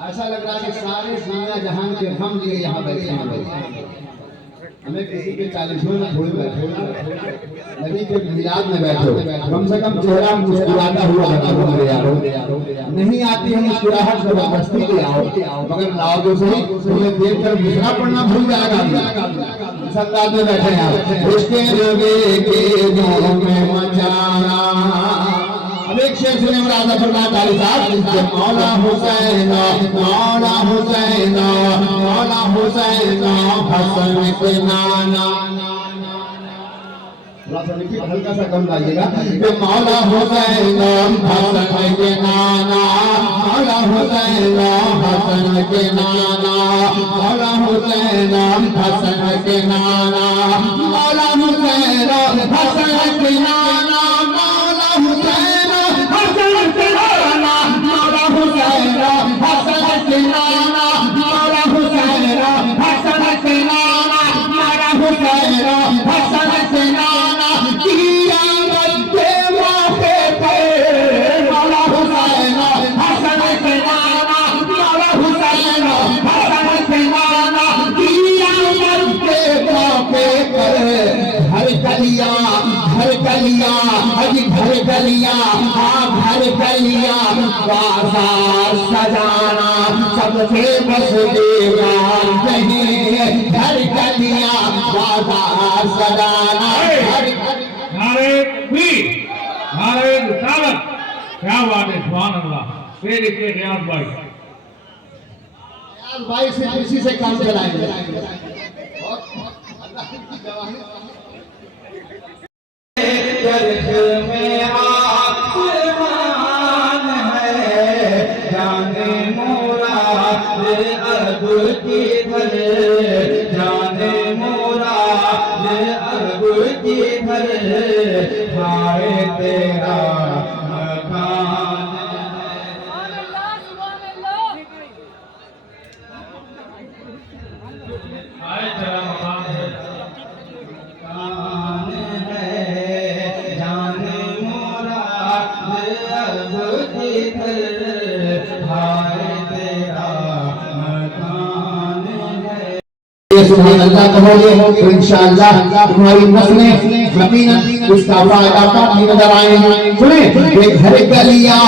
ऐसा लग रहा है कि सारे दुनिया जहान के हम लिए यहाँ बैठे हैं। हमें किसी के 40वें में भूल बैठे नबी के मिलाद में बैठो, कम से कम चेहरा मुस्कुराता हुआ बना मेरे यारो। नहीं आती है मुस्कुराहट जबरदस्ती ले आओ, मगर लाओ तो सही, तुम्हें देखकर दूसरा पढ़ना भूल जाएगा। इस अंदाज में बैठे हैं उसके नबी के दिलों में मचाना। अब एक शेर सुने राजा फरमान वाली साहब, मौला हुसैन मौला हुसैन मौला हुसैन हसन के नाना। थोड़ा सा लिखिए, हल्का सा कम लाइएगा। मौला हुसैन हसन के नाना मौला हुसैन हसन के नाना मौला हुसैन हसन के नाना मौला हुसैन हसन के नाना मौला हुसैन हसन के नाना मौला हुसैन हसन के नाना मौला हुसैन हसन के नाना मौला हुसैन हसन के नाना कियामत के मौके पे मौला हुसैन हसन के नाना मौला हुसैन हसन के नाना कियामत के मौके पर हर गलियां अजी घर गलियां हाँ घर गलियां बाजार सजाना सबसे बस दीवार नहीं घर गलियां बाजार सजाना। नारे रिसालत, क्या बात है, सुभान अल्लाह। फिर लिखे रियाज भाई से इसी से काम चलाएंगे। में आसमान है जाने मुराद अब किधर जाने मुराद अब किधर हाय तेरा मकान हाय तेरा मकान है सुभान अल्लाह कहोगे तो इंशाअल्लाह तुम्हारी नस्लें यकीनन उसका फायदा पाती नजर आएंगी। सुने घर गलियां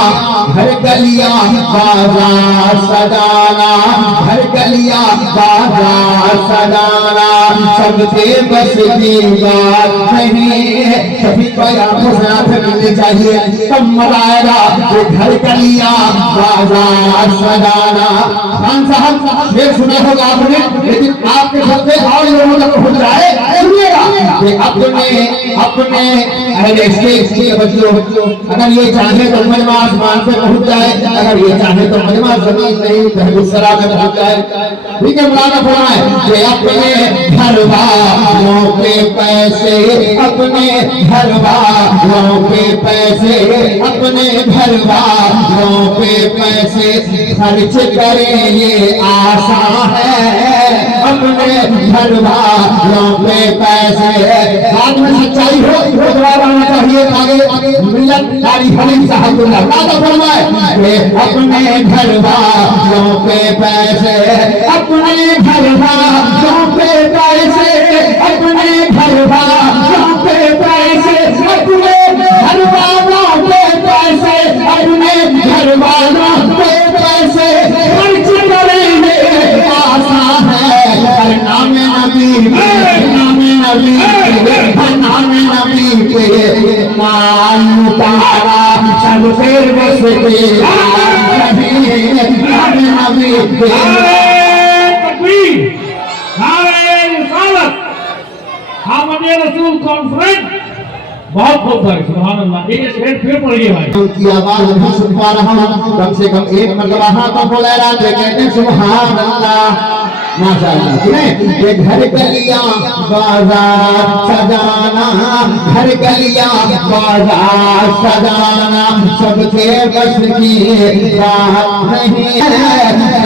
बाजार सजाना घर गलियां बाजार सजाना सबसे बस की बात नहीं सभी को आपको साथ मिलनी चाहिए तब मजा आएगा। घर गलियां बाजार सजाना। खान साहब ये सुना होगा आपने, लेकिन आपके सबसे और लोगों तक पहुंच जाए सुनिएगा कि अपने अहले स्टेज के बच्चों अगर ये चाहे तो मजमा आसमान से पहुंच जाए, अगर ये चाहे तो मजमा जमीन नहीं तहबुसरा में पहुंच जाए। ठीक है, मुराद फरमाए कि अपने घर वालों के पैसे अपने घर वालों के पैसे अपने घर वालों के पैसे खर्च करें ये आसान है अपने घर वालों के पैसे। हाथ में सच्चाई हो आना चाहिए। आगे मिलत दारी हलीम साहबुल्लाह फरमाए अपने घर वालों के पैसे अपने घर वालों के पैसे अपने घर वालों के पैसे अपने घर वालों के पैसे अपने घर वालों के पैसे खर्च करेंगे आसान है। नाम नबी के मान तारा सब फिर बस के नबी के रसूल कॉन्फ्रेंस बहुत बड़ी। सुभान अल्लाह। एक शेर फिर पढ़िए भाई। की आवाज नहीं सुन पा रहा हूँ, कम से कम एक मरतबा हाथों को लहरा दे कहते सुभान अल्लाह माशाअल्लाह। सुने घर गलियां बाजार सजाना घर गलियां बाजार सजाना सबके बस की बात नहीं है।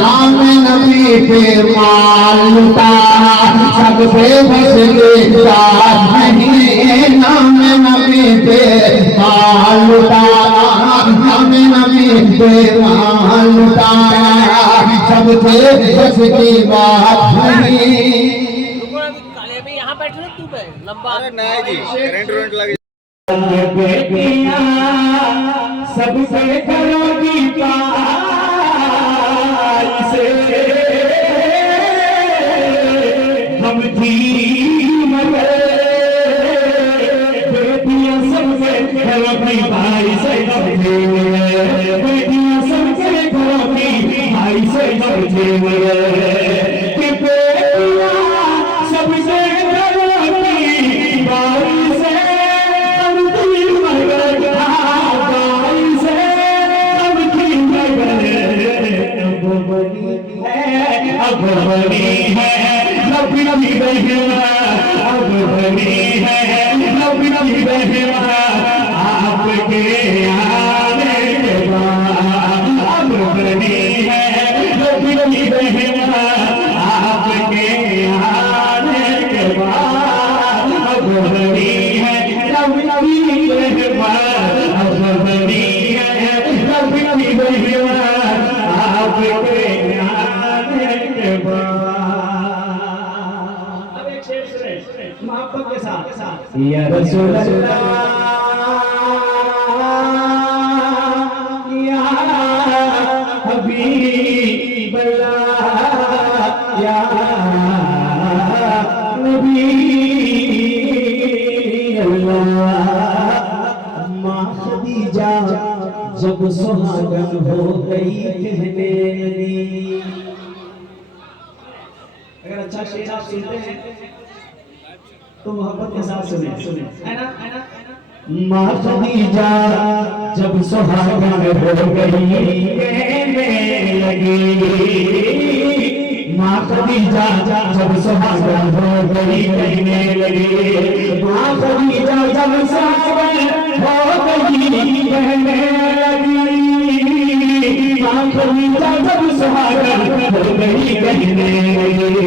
नाम नबी पे माल लुटाना सबके बस की बात नहीं है। नाम नबी पे माल लुटाना नामे नबी बेमान लुटाया सबके बस की बात नहीं। काले में यहाँ बैठे ना तू लंबा नहीं जी करंट लगे बेटियां सबसे करोगी पाई से हम थी मगर बेटियां सबसे करोगी पाई से बेटियां सबसे करोगी पाई से कि बेटियां सबसे करोगी पाई से अब बनी है नबी नबी बहना अब बनी है नबी नबी बहना आपके आने के बाद अब बनी है नबी नबी बहना आपके आने के बाद अब बनी है नबी नबी बहना अब बनी है नबी नबी बहना आपके मोहब्बत के साथ या रसूल अल्लाह या हबीब अल्लाह या नबी अल्लाह। माँ खदीजा जब सुहागन हो गई कहने लगी। अगर अच्छा शेर आप सुनते हैं तो मोहब्बत के साथ सुने है ना माँ खदीजा जब सुहागन हो गई कहने लगी। माँ खदीजा जब सुहागन हो गई कहने लगी। माँ खदीजा जब सुहागन हो गई कहने लगी। माँ खदीजा जब सुहागन हो गई कहने लगी।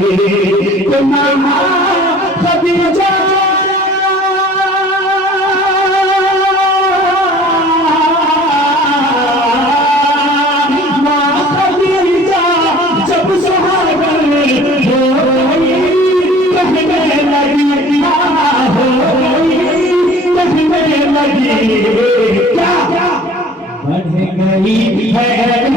माँ खदीजा जब सुहागन हो गई कहने लगी। हो गई कहने लगी। क्या बढ़ गई है